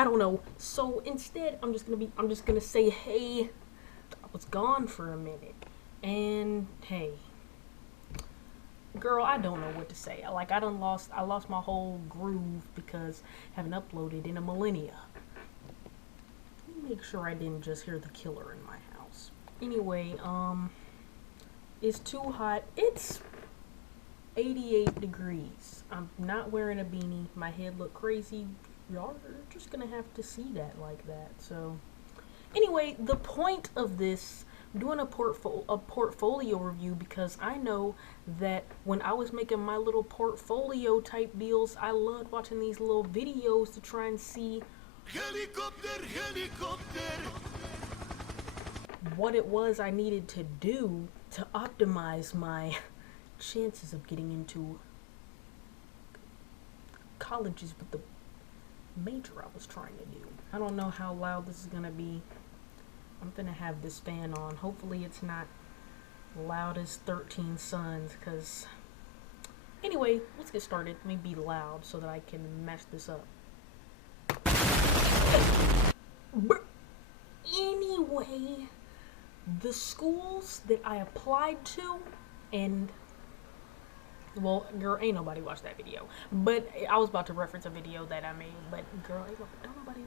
I don't know. So instead, I'm just gonna say, hey, I was gone for a minute, and hey, girl, I don't know what to say. Like, I lost my whole groove because I haven't uploaded in a millennia. Let me make sure I didn't just hear the killer in my house. Anyway, it's too hot. It's 88 degrees. I'm not wearing a beanie. My head look crazy. Y'all are just gonna have to see that like that. So, anyway, the point of this, I'm doing a portfolio review because I know that when I was making my little portfolio type deals, I loved watching these little videos to try and see what it was I needed to do to optimize my chances of getting into colleges with the major I was trying to do. I don't know how loud this is gonna be. I'm gonna have this fan on. Hopefully it's not loud as 13 Suns, because anyway, let's get started. Let me be loud so that I can mess this up. Anyway, the schools that I applied to, and well, girl, ain't nobody watched that video, but I was about to reference a video that I made, but girl, don't nobody.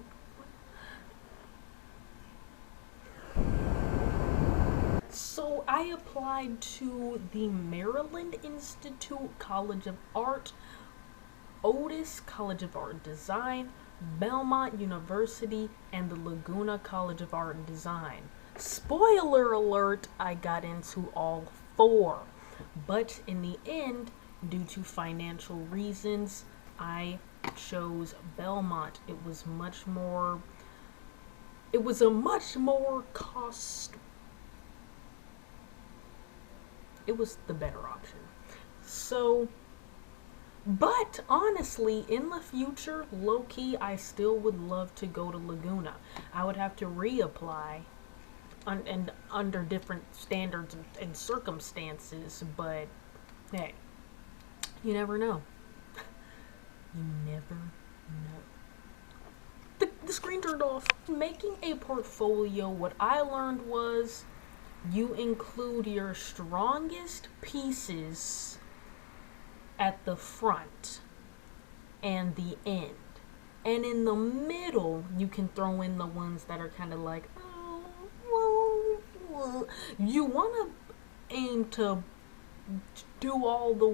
So I applied to the Maryland Institute College of Art, Otis College of Art and Design, Belmont University, and the Laguna College of Art and Design. Spoiler alert, I got into all four, but in the end, due to financial reasons, I chose Belmont. It was a much more it was the better option. So, but honestly, in the future, low-key, I still would love to go to Laguna. I would have to reapply and under different standards and circumstances, but hey, you never know. You never know. The screen turned off. Making a portfolio, what I learned was you include your strongest pieces at the front and the end. And in the middle, you can throw in the ones that are kind of like, you want to aim to do all the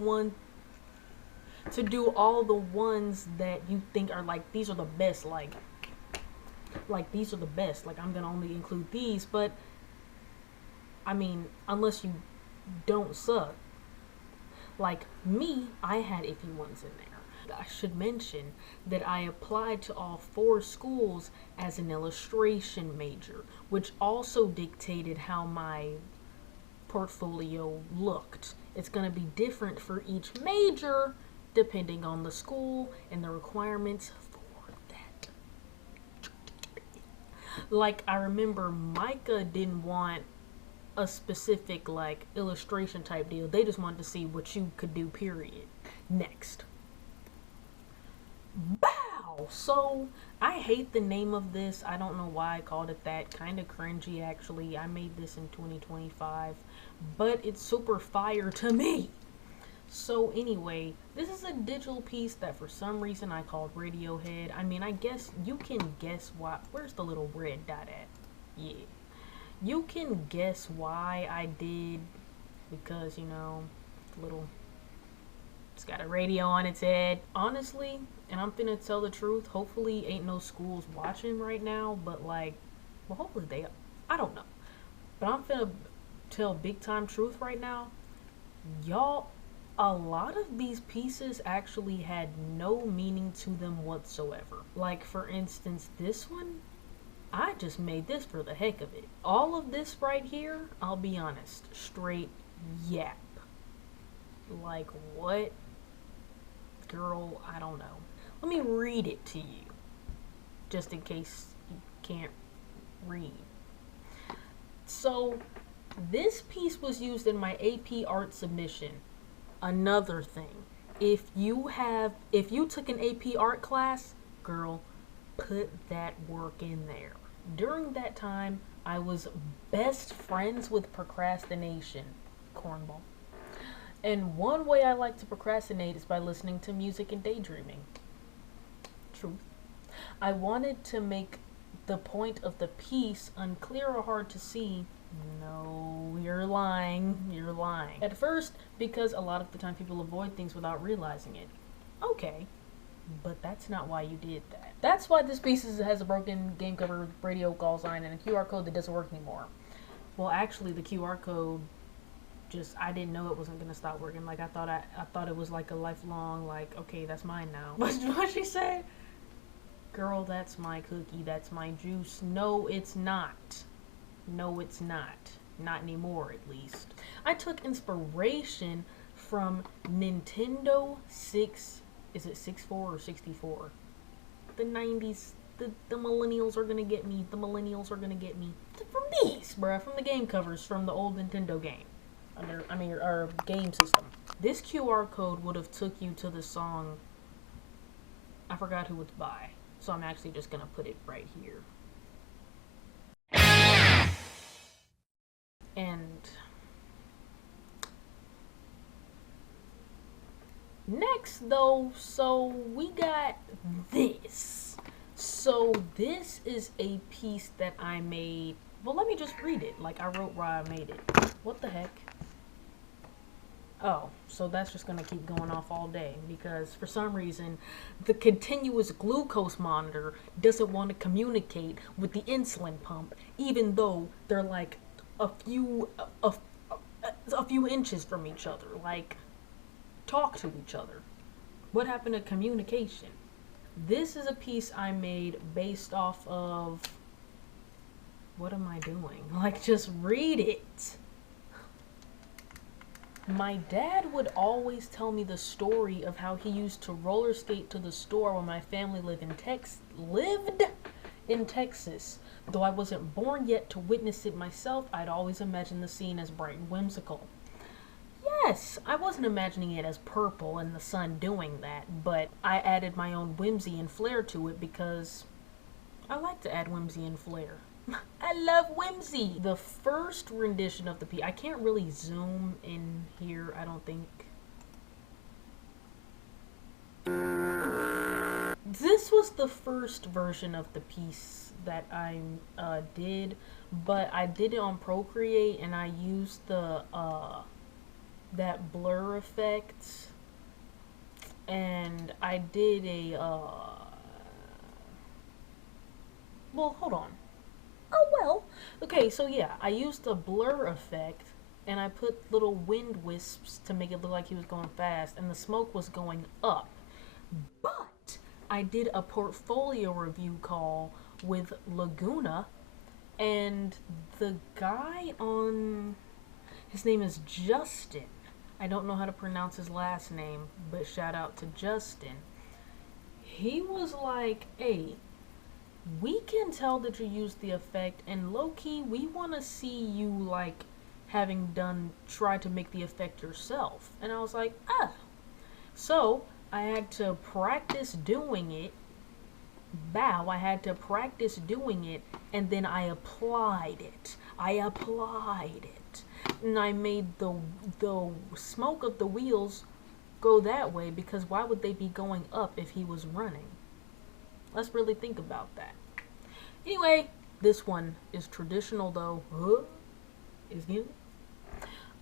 ones that you think are like, these are the best, like these are the best, like I'm gonna only include these. But I mean, unless you don't suck. Like me, I had iffy ones in there. I should mention that I applied to all four schools as an illustration major, which also dictated how my portfolio looked. It's going to be different for each major depending on the school and the requirements for that. Like, I remember Micah didn't want a specific like illustration type deal. They just wanted to see what you could do, period. Next. Bow! So I hate the name of this. I don't know why I called it that. Kind of cringy, actually. I made this in 2025, but it's super fire to me. So anyway, this is a digital piece that for some reason I called Radiohead. I mean, I guess you can guess why. Where's the little red dot at? Yeah. You can guess why I did, because, you know, it's got a radio on its head. Honestly, and I'm finna tell the truth, hopefully ain't no schools watching right now, but like, well, hopefully they, I don't know. But I'm finna tell big time truth right now. Y'all, a lot of these pieces actually had no meaning to them whatsoever. Like, for instance, this one, I just made this for the heck of it. All of this right here, I'll be honest, straight yap. Like, what? Girl, I don't know. Let me read it to you, just in case you can't read. So, this piece was used in my AP art submission. Another thing, if you took an AP art class, girl, put that work in there. During that time, I was best friends with procrastination. Cornball. And one way I like to procrastinate is by listening to music and daydreaming. Truth. I wanted to make the point of the piece unclear or hard to see. No, you're lying. You're lying. At first, because a lot of the time people avoid things without realizing it. Okay, but that's not why you did that. That's why this piece has a broken game cover, radio call sign, and a QR code that doesn't work anymore. Well, actually, the QR code just I didn't know it wasn't gonna stop working. Like I thought it was like a lifelong like okay that's mine now. What she say? Girl, that's my cookie. That's my juice. No, it's not. No, it's not. Not anymore, at least. I took inspiration from Nintendo 6. Is it 64 or 64? The 90s. The millennials are gonna get me. The millennials are gonna get me. From these, bruh. From the game covers from the old Nintendo game. Our game system. This QR code would have took you to the song. I forgot who it's by, so I'm actually just gonna put it right here. And next, though, so we got this. So this is a piece that I made. Well, let me just read it. Like I wrote why I made it. What the heck? Oh, so that's just going to keep going off all day because for some reason the continuous glucose monitor doesn't want to communicate with the insulin pump even though they're like a few inches from each other. Like talk to each other. What happened to communication? This is a piece I made based off of what am I doing? Like just read it. My dad would always tell me the story of how he used to roller skate to the store when my family lived in Texas. Though I wasn't born yet to witness it myself, I'd always imagined the scene as bright and whimsical. Yes, I wasn't imagining it as purple and the sun doing that, but I added my own whimsy and flair to it because I like to add whimsy and flair. I love whimsy. The first rendition of the piece, I can't really zoom in here, I don't think. This was the first version of the piece that I did, but I did it on Procreate and I used the that blur effect, and I did a well, hold on. Oh well. Okay, so yeah, I used the blur effect and I put little wind wisps to make it look like he was going fast and the smoke was going up. But I did a portfolio review call with Laguna and the guy on his name is Justin. I don't know how to pronounce his last name, but shout out to Justin. He was like, hey, we can tell that you used the effect, and low-key, we want to see you, like, having tried to make the effect yourself. And I was like, ah. So, I had to practice doing it. I had to practice doing it, and then I applied it. And I made the smoke of the wheels go that way, because why would they be going up if he was running? Let's really think about that. Anyway, this one is traditional though.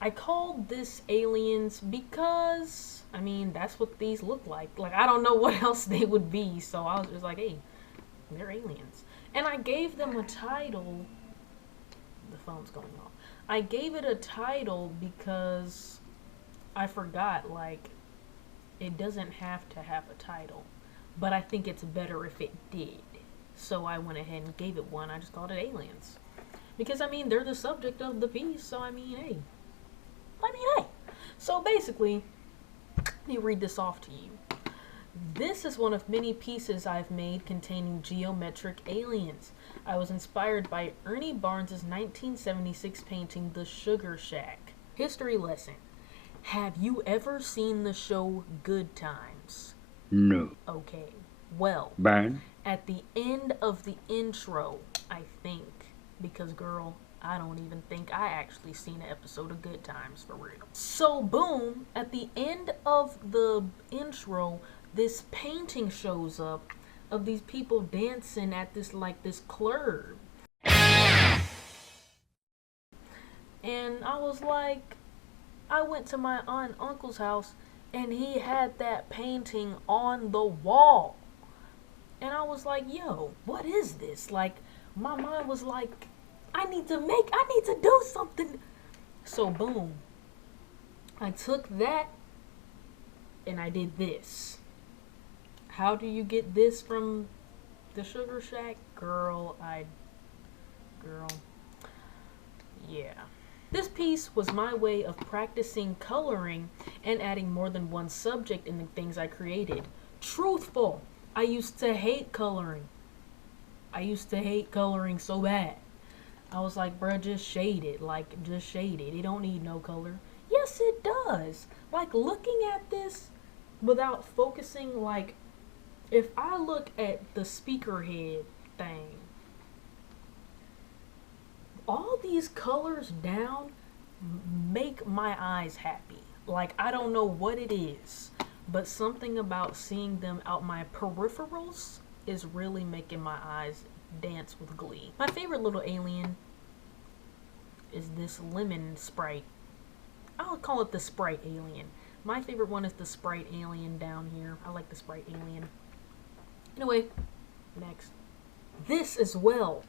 I called this aliens because, I mean, that's what these look like. Like, I don't know what else they would be, so I was just like, hey, they're aliens. And I gave them a title. The phone's going off. I gave it a title because I forgot, like, it doesn't have to have a title. But I think it's better if it did. So I went ahead and gave it one. I just called it Aliens. Because, I mean, they're the subject of the piece. So, I mean, hey. So, basically, let me read this off to you. This is one of many pieces I've made containing geometric aliens. I was inspired by Ernie Barnes' 1976 painting, The Sugar Shack. History lesson. Have you ever seen the show Good Times? No. Okay. Well, Burn. at the end of the intro, I think. Because, girl, I don't even think I actually seen an episode of Good Times for real. So, boom, at the end of the intro, this painting shows up of these people dancing at this, like, this club. And I was like, I went to my aunt and uncle's house, and he had that painting on the wall. And I was like, yo, what is this? Like, my mind was like, I need to do something. So, boom. I took that and I did this. How do you get this from the Sugar Shack? Girl, yeah. This piece was my way of practicing coloring and adding more than one subject in the things I created. Truthful, I used to hate coloring. I used to hate coloring so bad. I was like, bruh, just shade it. Like, just shade it. It don't need no color. Yes, it does. Like, looking at this without focusing, like, if I look at the speaker head thing, all these colors down make my eyes happy. Like, I don't know what it is, but something about seeing them out my peripherals is really making my eyes dance with glee. My favorite little alien is this lemon sprite. I'll call it the Sprite alien. My favorite one is the Sprite alien down here. I like the Sprite alien. Anyway, next. This as well.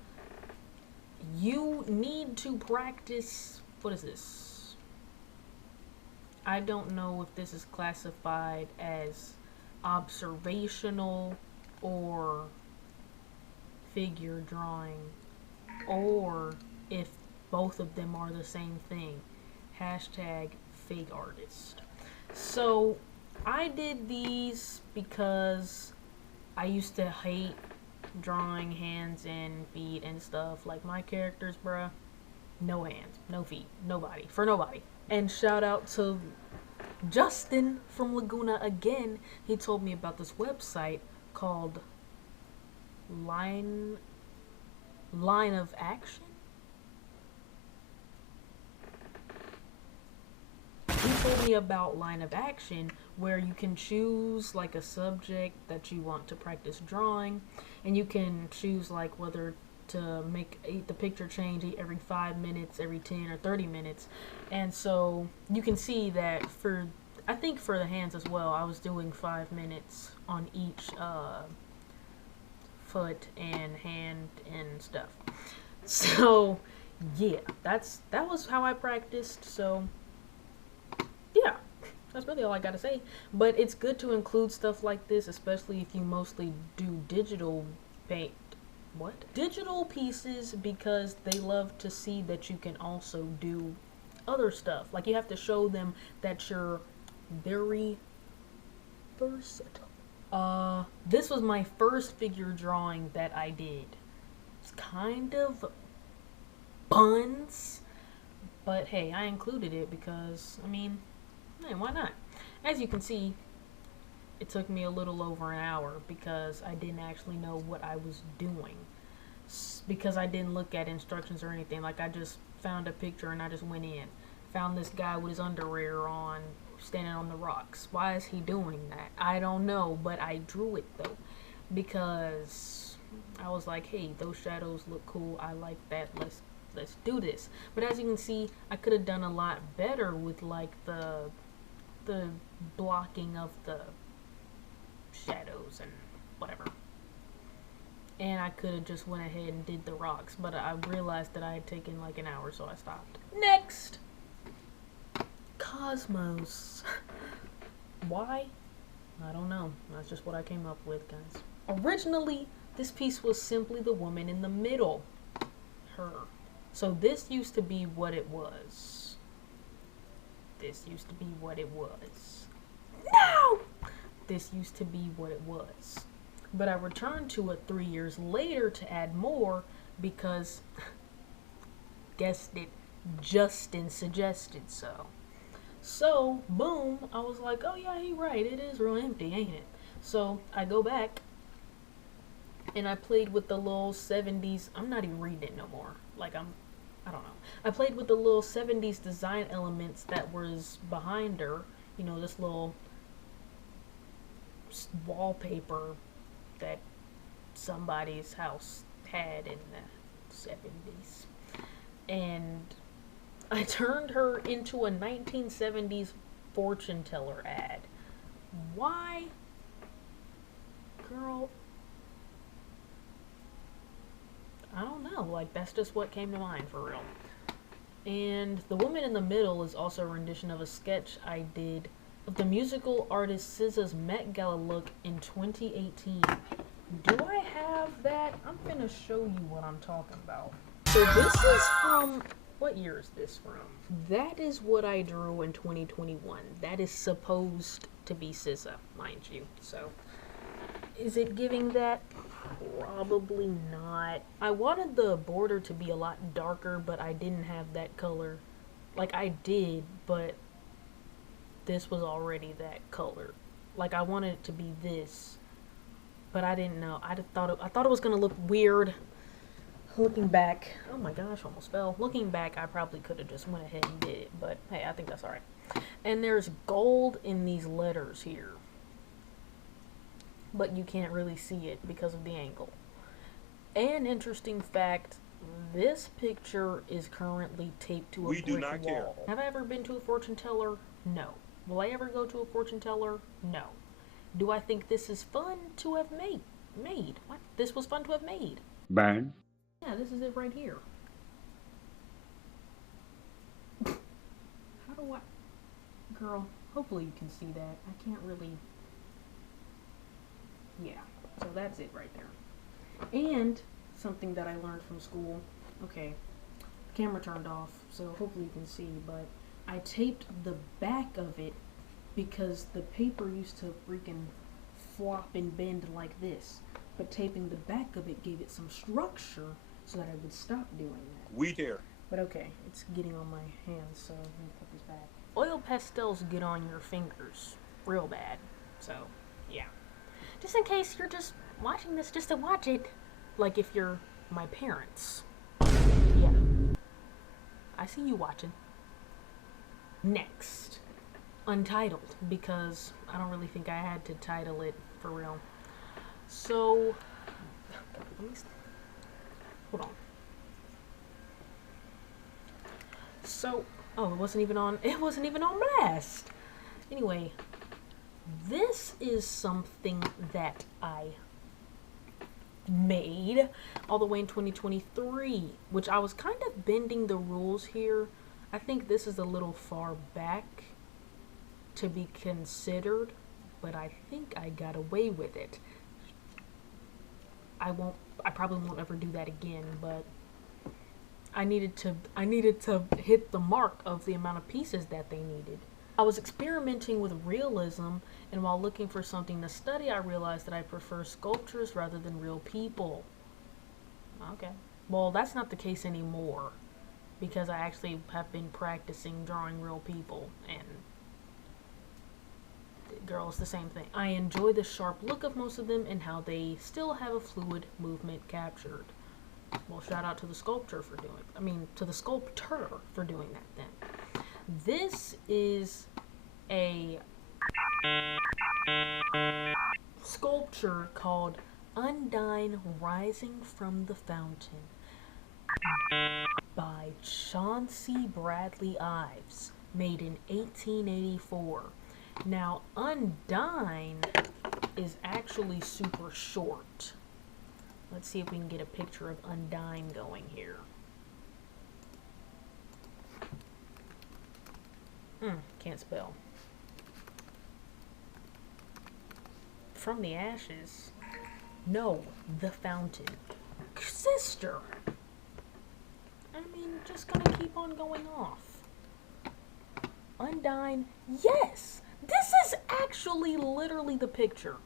You need to practice. What is this? I don't know if this is classified as observational or figure drawing, or if both of them are the same thing. Hashtag fake artist. So I did these because I used to hate drawing hands and feet and stuff. Like, my characters, bruh, no hands, no feet, nobody, for nobody. And shout out to Justin from Laguna again. He told me about this website called Line of Action. He told me about Line of Action, where you can choose like a subject that you want to practice drawing, and you can choose like whether to make the picture change every 5 minutes, every 10 or 30 minutes. And so you can see that I think for the hands as well, I was doing 5 minutes on each foot and hand and stuff. So yeah, that was how I practiced. So yeah, that's really all I gotta say. But it's good to include stuff like this, especially if you mostly do digital paint. What? Digital pieces, because they love to see that you can also do other stuff. Like, you have to show them that you're very versatile. This was my first figure drawing that I did. It's kind of buns, but hey, I included it because, I mean, hey, why not? As you can see, it took me a little over an hour because I didn't actually know what I was doing. Because I didn't look at instructions or anything. Like, I just found a picture and I just went in. Found this guy with his underwear on, standing on the rocks. Why is he doing that? I don't know, but I drew it though. Because I was like, hey, those shadows look cool. I like that. Let's do this. But as you can see, I could have done a lot better with like the blocking of the shadows and whatever. And I could have just went ahead and did the rocks, but I realized that I had taken like an hour, so I stopped. Next! Cosmos. Why? I don't know. That's just what I came up with, guys. Originally, this piece was simply the woman in the middle. Her. So this used to be what it was. This used to be what it was. No! This used to be what it was. But I returned to it 3 years later to add more because, guessed it, Justin suggested so. So, boom, I was like, oh yeah, he right, it is real empty, ain't it? So, I go back And I played with the little 70s. I'm not even reading it no more. Like, I don't know. I played with the little 70s design elements that was behind her. You know, this little wallpaper that somebody's house had in the 70s. And I turned her into a 1970s fortune teller ad. Why? Girl, I don't know. Like, that's just what came to mind for real. And the woman in the middle is also a rendition of a sketch I did of the musical artist SZA's Met Gala look in 2018. Do I have that? I'm gonna show you what I'm talking about. So this is from, what year is this from? That is what I drew in 2021. That is supposed to be SZA, mind you. So, is it giving that? Probably not. I wanted the border to be a lot darker, but I didn't have that color. Like, I did, but this was already that color. Like, I wanted it to be this, but I didn't know. I thought it was gonna look weird. Looking back, oh my gosh, almost fell. Looking back, I probably could have just went ahead and did it, but hey, I think that's alright. And there's gold in these letters here, but you can't really see it because of the angle. An interesting fact, this picture is currently taped to a brick wall. Care. Have I ever been to a fortune teller? No. Will I ever go to a fortune teller? No. Do I think this is fun to have made? What? This was fun to have made. Burn. Yeah, this is it right here. How do I... Girl, hopefully you can see that. I can't really... Yeah, so that's it right there. And something that I learned from school. Okay, camera turned off, so hopefully you can see, but I taped the back of it because the paper used to freaking flop and bend like this. But taping the back of it gave it some structure so that I would stop doing that. We care. But okay, it's getting on my hands, so let me put this back. Oil pastels get on your fingers real bad, so yeah. Just in case you're just watching this just to watch it, like if you're my parents. Yeah. I see you watching. Next. Untitled, because I don't really think I had to title it for real. So, hold on. So, oh, it wasn't even on blast. Anyway, this is something that I made all the way in 2023, which I was kind of bending the rules here. I think this is a little far back to be considered, but I think I got away with it. I probably won't ever do that again, but I needed to hit the mark of the amount of pieces that they needed. I was experimenting with realism, and while looking for something to study, I realized that I prefer sculptures rather than real people. Okay. Well, that's not the case anymore, because I actually have been practicing drawing real people, and girl, it's the same thing. I enjoy the sharp look of most of them and how they still have a fluid movement captured. Well, shout out to the sculptor for to the sculptor for doing that then. This is a sculpture called Undine Rising from the Fountain by Chauncey Bradley Ives, made in 1884. Now, Undine is actually super short. Let's see if we can get a picture of Undine going here. Can't spell. From the ashes. No, the fountain. Sister! I mean, just gonna keep on going off. Undine, yes! This is actually literally the picture.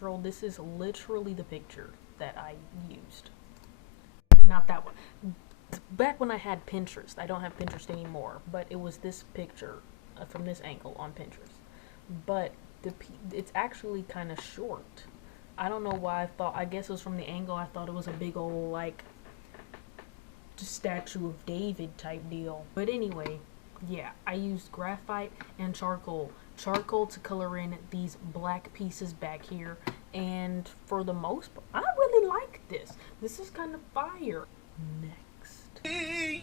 Girl, this is literally the picture that I used. Not that one. Back when I had Pinterest. I don't have Pinterest anymore, but it was this picture from this angle on Pinterest. But it's actually kind of short. I don't know why I guess it was from the angle, I thought it was a big old, like, statue of David type deal. But anyway, yeah, I used graphite and charcoal. Charcoal to color in these black pieces back here. And for the most part, I really like this. This is kind of fire. Next.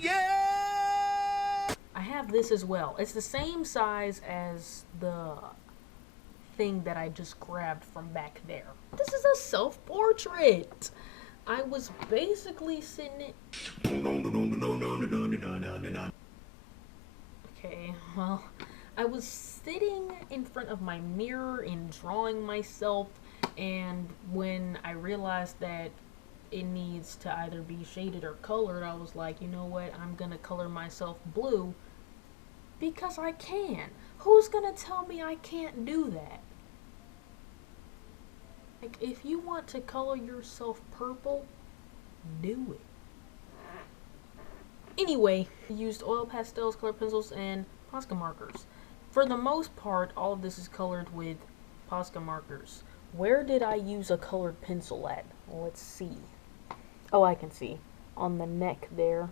Yeah! I have this as well. It's the same size as the thing that I just grabbed from back there. This is a self-portrait. I was basically sitting Okay, well, I was sitting in front of my mirror and drawing myself, and when I realized that it needs to either be shaded or colored, I was like, you know what, I'm gonna color myself blue because I can. Who's gonna tell me I can't do that? Like, if you want to color yourself purple, do it. Anyway, I used oil pastels, color pencils, and Posca markers. For the most part, all of this is colored with Posca markers. Where did I use a colored pencil at? Well, let's see. Oh, I can see. On the neck there.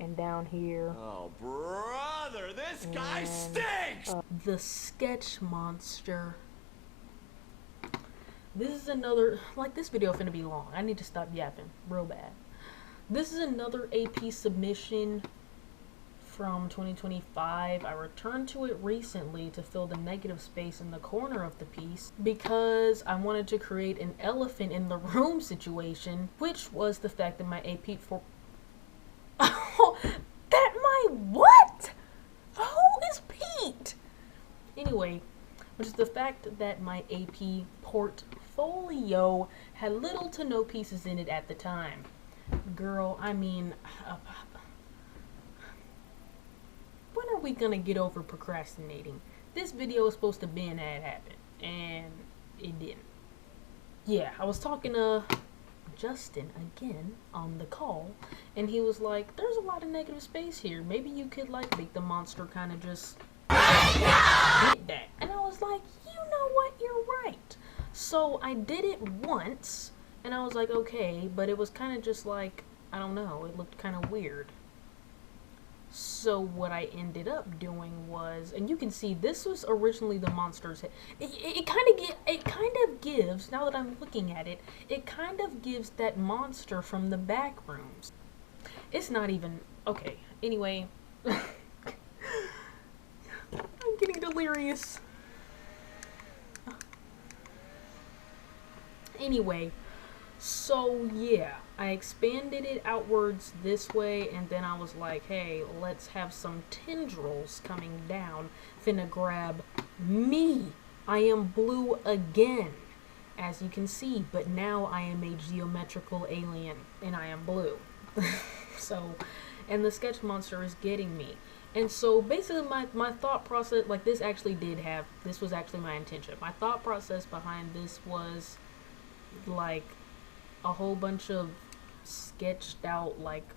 And down here. Oh, brother, this guy stinks! The sketch monster. This is another, like, this video finna be long. I need to stop yapping real bad. This is another AP submission from 2025. I returned to it recently to fill the negative space in the corner of the piece because I wanted to create an elephant in the room situation, which was the fact that my AP for that my what? Who is Pete? Anyway, which is the fact that my AP portfolio had little to no pieces in it at the time. Girl, I mean, when are we gonna get over procrastinating? This video was supposed to be an ad happen, and it didn't. Yeah, I was talking to Justin again on the call, and he was like, there's a lot of negative space here. Maybe you could, like, make the monster kind of just hit that. And I was like, you know what, you're right. So I did it once, and I was like, okay, but it was kind of just like, I don't know, it looked kind of weird. So what I ended up doing was, and you can see this was originally the monster's head. It kind of gives, now that I'm looking at it, it kind of gives that monster from the back rooms. It's not even, okay, anyway. I'm getting delirious. Anyway, so yeah, I expanded it outwards this way, and then I was like, hey, let's have some tendrils coming down. Finna grab me. I am blue again, as you can see, but now I am a geometrical alien, and I am blue. So, and the sketch monster is getting me. And so basically my thought process, like, this was actually my intention. My thought process behind this was like a whole bunch of sketched out, like,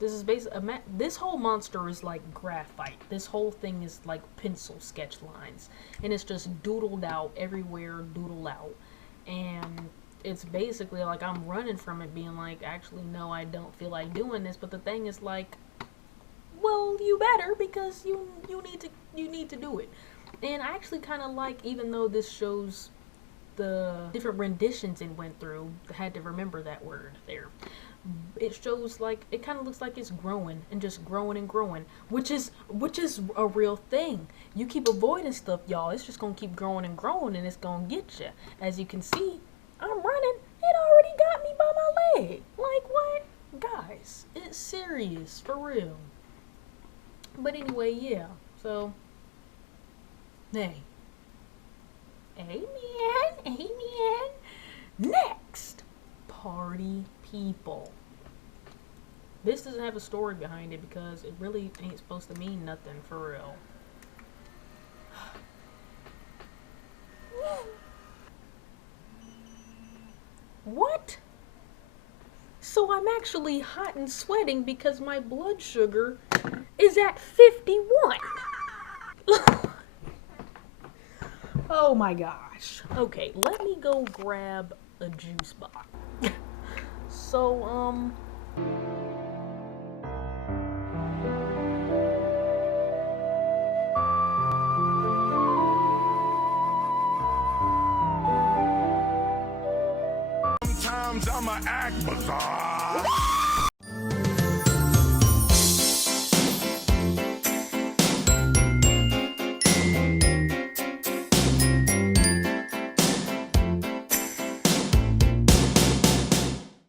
this is basically, this whole monster is like graphite. This whole thing is like pencil sketch lines, and it's just doodled out everywhere, doodled out. And it's basically like I'm running from it, being like, actually, no, I don't feel like doing this. But the thing is, like, well, you better, because you need to do it. And I actually kind of like, even though this shows the different renditions it went through, I had to remember that word there. It shows, like, it kind of looks like it's growing and just growing and growing, which is a real thing. You keep avoiding stuff, y'all, it's just gonna keep growing and growing, and it's gonna get you. As you can see, I'm running. It already got me by my leg. Like, what? Guys, it's serious, for real. But anyway, yeah. So, hey. Amen. Next, party people. This doesn't have a story behind it because it really ain't supposed to mean nothing, for real. What? So I'm actually hot and sweating because my blood sugar is at 51. Oh my gosh. Okay, let me go grab a juice box. So, Sometimes I'ma act bizarre.